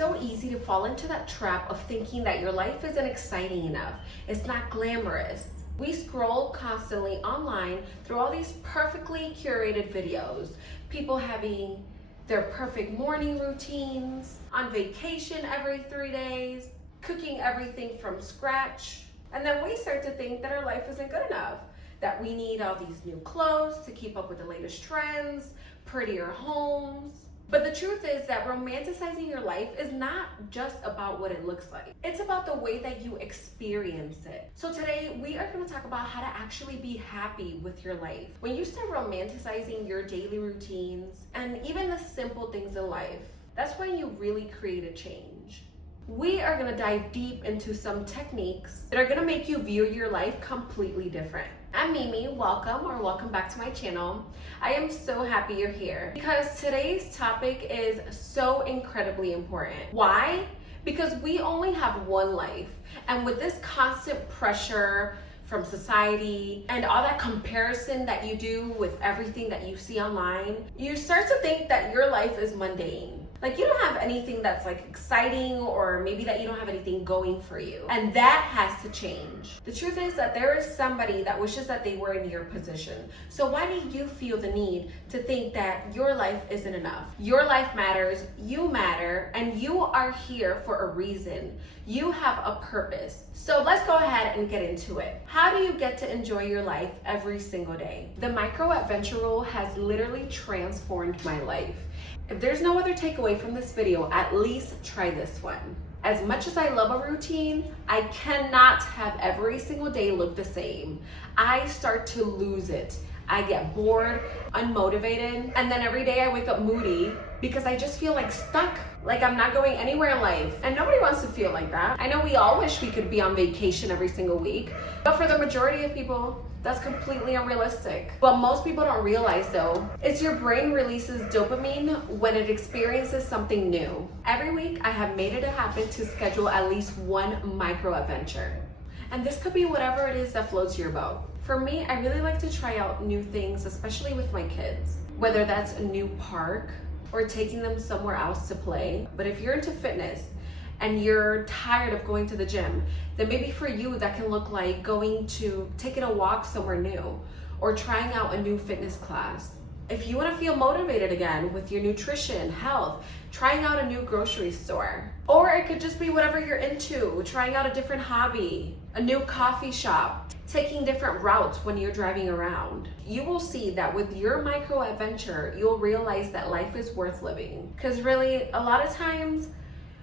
so easy to fall into that trap of thinking that your life isn't exciting enough. It's not glamorous. We scroll constantly online through all these perfectly curated videos, people having their perfect morning routines, on vacation every 3 days, cooking everything from scratch. And then we start to think that our life isn't good enough, that we need all these new clothes to keep up with the latest trends, prettier homes. But the truth is that romanticizing your life is not just about what it looks like. It's about the way that you experience it. So today we are going to talk about how to actually be happy with your life. When you start romanticizing your daily routines and even the simple things in life, that's when you really create a change. We are going to dive deep into some techniques that are going to make you view your life completely different. I'm Mimi, welcome back to my channel. I am so happy you're here because today's topic is so incredibly important. Why? Because we only have one life, and with this constant pressure from society and all that comparison that you do with everything that you see online, you start to think that your life is mundane. Like you don't have anything that's like exciting, or maybe that you don't have anything going for you. And that has to change. The truth is that there is somebody that wishes that they were in your position. So why do you feel the need to think that your life isn't enough? Your life matters, you matter, and you are here for a reason. You have a purpose. So let's go ahead and get into it. How do you get to enjoy your life every single day? The micro adventure rule has literally transformed my life. If there's no other takeaway from this video, at least try this one. As much as I love a routine, I cannot have every single day look the same. I start to lose it. I get bored, unmotivated, and then every day I wake up moody because I just feel like stuck, like I'm not going anywhere in life. And nobody wants to feel like that. I know we all wish we could be on vacation every single week, but for the majority of people, that's completely unrealistic. What most people don't realize though, is your brain releases dopamine when it experiences something new. Every week, I have made it a habit to schedule at least one micro adventure. And this could be whatever it is that floats your boat. For me, I really like to try out new things, especially with my kids. Whether that's a new park or taking them somewhere else to play. But if you're into fitness and you're tired of going to the gym, then maybe for you that can look like taking a walk somewhere new or trying out a new fitness class. If you want to feel motivated again with your nutrition, health, trying out a new grocery store. Or it could just be whatever you're into, trying out a different hobby, a new coffee shop, taking different routes when you're driving around. You will see that with your micro adventure, you'll realize that life is worth living. Because really, a lot of times,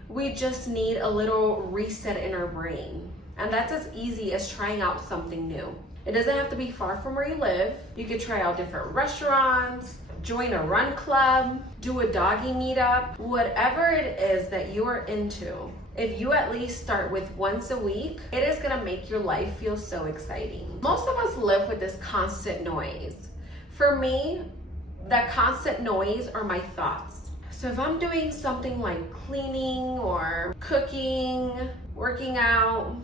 we just need a little reset in our brain. And that's as easy as trying out something new. It doesn't have to be far from where you live. You could try out different restaurants, join a run club, do a doggy meetup, whatever it is that you are into. If you at least start with once a week, it is gonna make your life feel so exciting. Most of us live with this constant noise. For me, that constant noise are my thoughts. So if I'm doing something like cleaning or cooking, working out,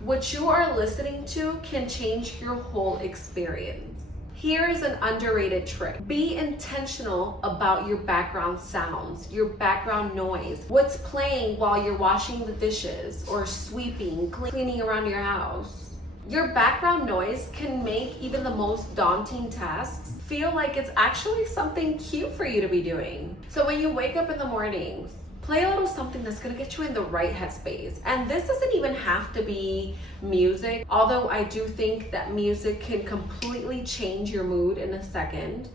what you are listening to can change your whole experience. Here is an underrated trick. Be intentional about your background sounds, your background noise. What's playing while you're washing the dishes or sweeping, cleaning around your house. Your background noise can make even the most daunting tasks feel like it's actually something cute for you to be doing. So when you wake up in the mornings, play a little something that's gonna get you in the right headspace. And this doesn't even have to be music, although I do think that music can completely change your mood in a second.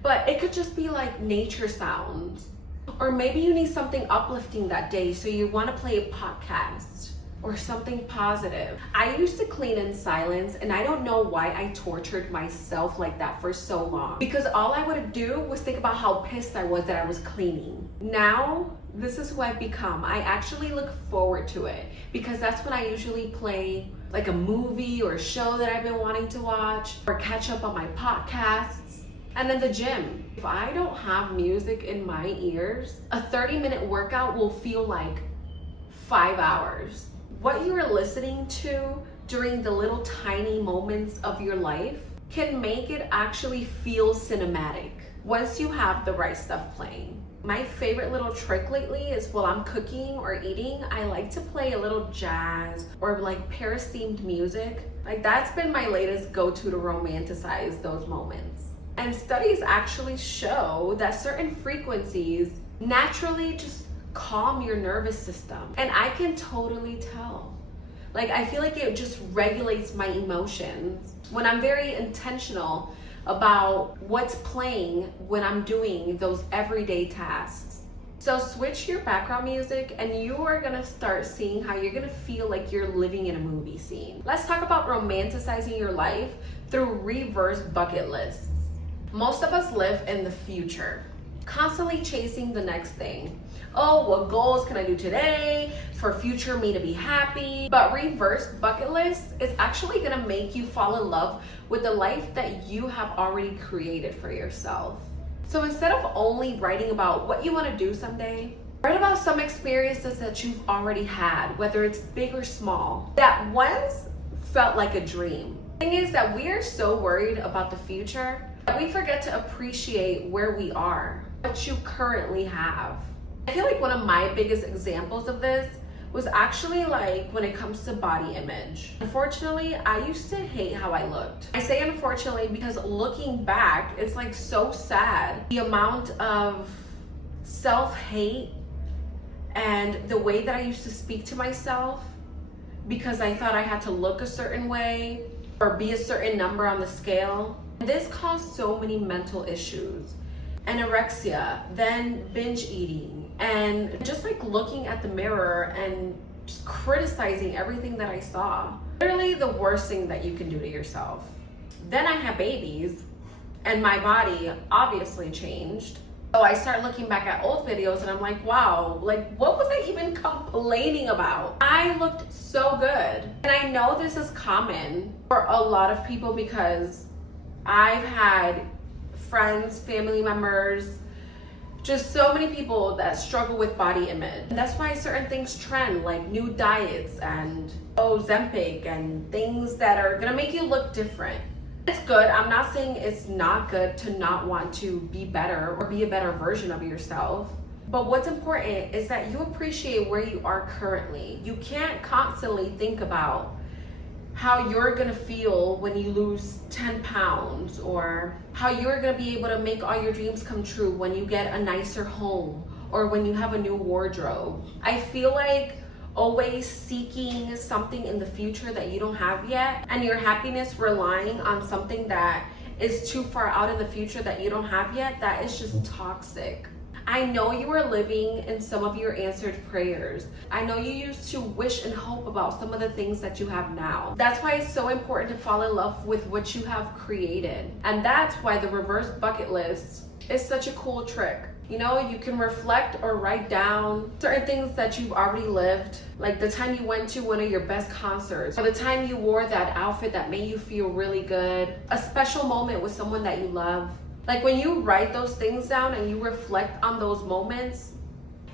But it could just be like nature sounds. Or maybe you need something uplifting that day, so you wanna play a podcast or something positive. I used to clean in silence, and I don't know why I tortured myself like that for so long. Because all I would do was think about how pissed I was that I was cleaning. Now, this is who I've become. I actually look forward to it because that's when I usually play like a movie or a show that I've been wanting to watch or catch up on my podcasts. And then the gym. If I don't have music in my ears, a 30-minute workout will feel like 5 hours. What you are listening to during the little tiny moments of your life can make it actually feel cinematic once you have the right stuff playing. My favorite little trick lately is while I'm cooking or eating, I like to play a little jazz or like Paris themed music. Like that's been my latest go-to to romanticize those moments. And studies actually show that certain frequencies naturally just calm your nervous system. And I can totally tell. Like I feel like it just regulates my emotions when I'm very intentional about what's playing when I'm doing those everyday tasks. So switch your background music and you are gonna start seeing how you're gonna feel like you're living in a movie scene. Let's talk about romanticizing your life through reverse bucket lists. Most of us live in the future, constantly chasing the next thing. Oh, what goals can I do today for future me to be happy? But reverse bucket list is actually gonna make you fall in love with the life that you have already created for yourself. So instead of only writing about what you wanna do someday, write about some experiences that you've already had, whether it's big or small, that once felt like a dream. The thing is that we are so worried about the future that we forget to appreciate where we are, what you currently have. I feel like one of my biggest examples of this was actually like when it comes to body image. Unfortunately, I used to hate how I looked. I say unfortunately because looking back, it's like so sad. The amount of self-hate and the way that I used to speak to myself because I thought I had to look a certain way or be a certain number on the scale. This caused so many mental issues. Anorexia, then binge eating, and just like looking at the mirror and just criticizing everything that I saw. Literally the worst thing that you can do to yourself. Then I had babies and my body obviously changed. So I start looking back at old videos and I'm like, wow, like what was I even complaining about? I looked so good. And I know this is common for a lot of people because I've had friends, family members, just so many people that struggle with body image. And that's why certain things trend, like new diets and Ozempic and things that are gonna make you look different. It's good. I'm not saying it's not good to not want to be better or be a better version of yourself. But what's important is that you appreciate where you are currently. You can't constantly think about how you're gonna feel when you lose 10 pounds or how you're gonna be able to make all your dreams come true when you get a nicer home or when you have a new wardrobe. I feel like always seeking something in the future that you don't have yet and your happiness relying on something that is too far out in the future that you don't have yet, that is just toxic. I know you are living in some of your answered prayers. I know you used to wish and hope about some of the things that you have now. That's why it's so important to fall in love with what you have created. And that's why the reverse bucket list is such a cool trick. You know, you can reflect or write down certain things that you've already lived, like the time you went to one of your best concerts, or the time you wore that outfit that made you feel really good, a special moment with someone that you love. Like when you write those things down and you reflect on those moments,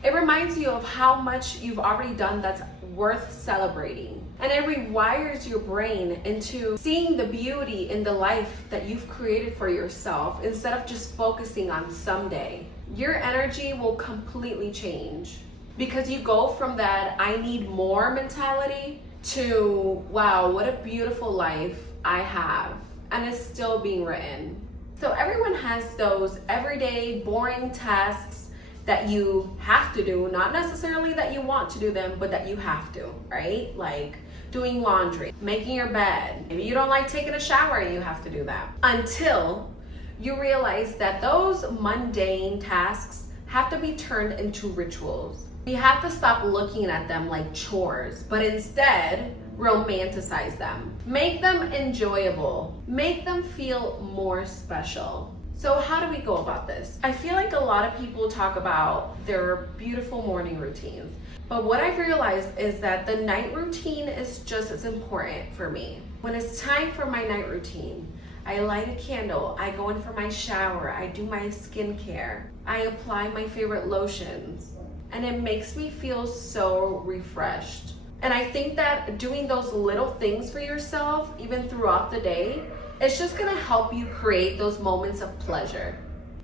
it reminds you of how much you've already done that's worth celebrating. And it rewires your brain into seeing the beauty in the life that you've created for yourself instead of just focusing on someday. Your energy will completely change because you go from that I need more mentality to wow, what a beautiful life I have, and it's still being written. So everyone has those everyday boring tasks that you have to do, not necessarily that you want to do them, but that you have to, right? Like doing laundry, making your bed. Maybe you don't like taking a shower and you have to do that. Until you realize that those mundane tasks have to be turned into rituals. You have to stop looking at them like chores, but instead romanticize them. Make them enjoyable. Make them feel more special. So how do we go about this? I feel like a lot of people talk about their beautiful morning routines, but what I've realized is that the night routine is just as important for me. When it's time for my night routine, I light a candle, I go in for my shower, I do my skincare, I apply my favorite lotions, and it makes me feel so refreshed. And I think that doing those little things for yourself, even throughout the day, it's just gonna help you create those moments of pleasure.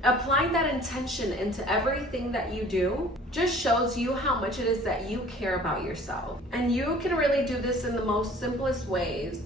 Applying that intention into everything that you do just shows you how much it is that you care about yourself. And you can really do this in the most simplest ways,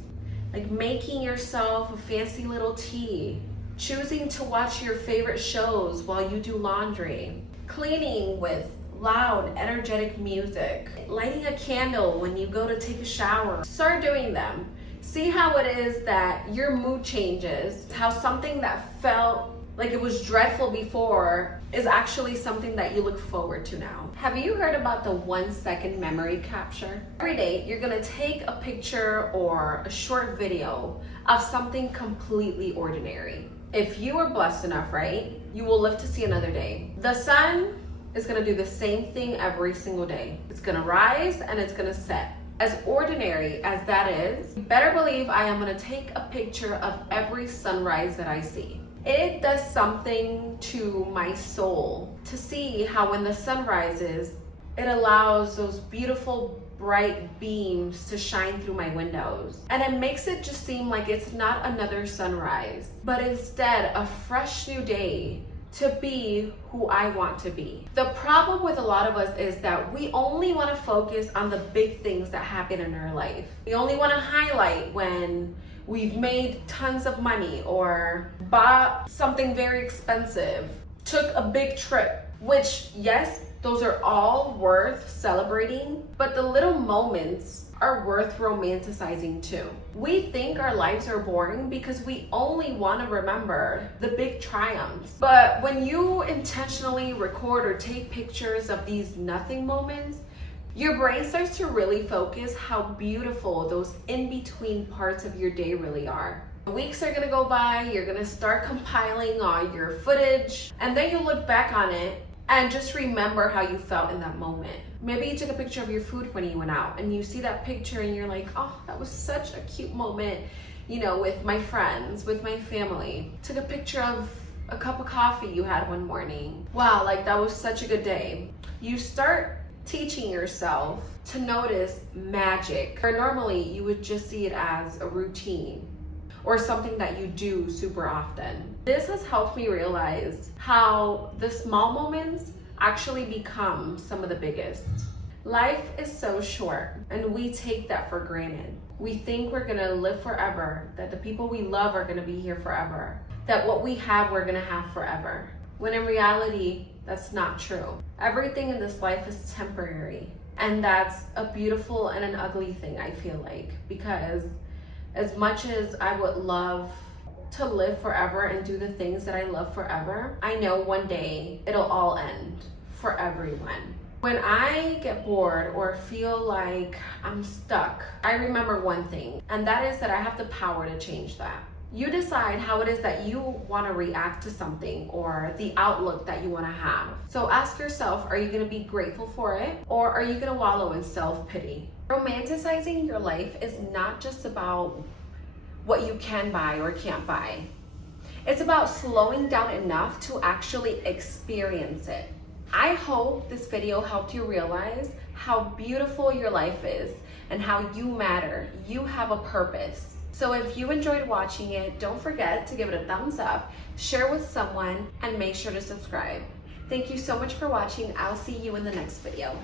like making yourself a fancy little tea, choosing to watch your favorite shows while you do laundry, cleaning with loud, energetic music, lighting a candle when you go to take a shower. Start doing them. See how it is that your mood changes, how something that felt like it was dreadful before is actually something that you look forward to now. Have you heard about the 1-second memory capture? Every day, you're gonna take a picture or a short video of something completely ordinary. If you are blessed enough, right, you will live to see another day. The sun is gonna do the same thing every single day. It's gonna rise and it's gonna set. As ordinary as that is, you better believe I am gonna take a picture of every sunrise that I see. It does something to my soul to see how when the sun rises, it allows those beautiful bright beams to shine through my windows. And it makes it just seem like it's not another sunrise, but instead a fresh new day to be who I want to be. The problem with a lot of us is that we only want to focus on the big things that happen in our life. We only want to highlight when we've made tons of money or bought something very expensive, took a big trip, which yes, those are all worth celebrating, but the little moments are worth romanticizing too. We think our lives are boring because we only want to remember the big triumphs. But when you intentionally record or take pictures of these nothing moments, your brain starts to really focus how beautiful those in-between parts of your day really are. Weeks are gonna go by, you're gonna start compiling all your footage, and then you look back on it and just remember how you felt in that moment. Maybe you took a picture of your food when you went out and you see that picture and you're like, oh, that was such a cute moment, you know, with my friends, with my family. Took a picture of a cup of coffee you had one morning. Wow, like that was such a good day. You start teaching yourself to notice magic, where normally you would just see it as a routine or something that you do super often. This has helped me realize how the small moments actually become some of the biggest. Life is so short and we take that for granted. We think we're gonna live forever, that the people we love are gonna be here forever, that what we have, we're gonna have forever. When in reality, that's not true. Everything in this life is temporary. And that's a beautiful and an ugly thing, I feel like, because as much as I would love to live forever and do the things that I love forever, I know one day it'll all end for everyone. When I get bored or feel like I'm stuck, I remember one thing, and that is that I have the power to change that. You decide how it is that you want to react to something or the outlook that you want to have. So ask yourself, are you going to be grateful for it, or are you going to wallow in self-pity? Romanticizing your life is not just about what you can buy or can't buy. It's about slowing down enough to actually experience it. I hope this video helped you realize how beautiful your life is and how you matter. You have a purpose. So if you enjoyed watching it, don't forget to give it a thumbs up, share with someone, and make sure to subscribe. Thank you so much for watching. I'll see you in the next video.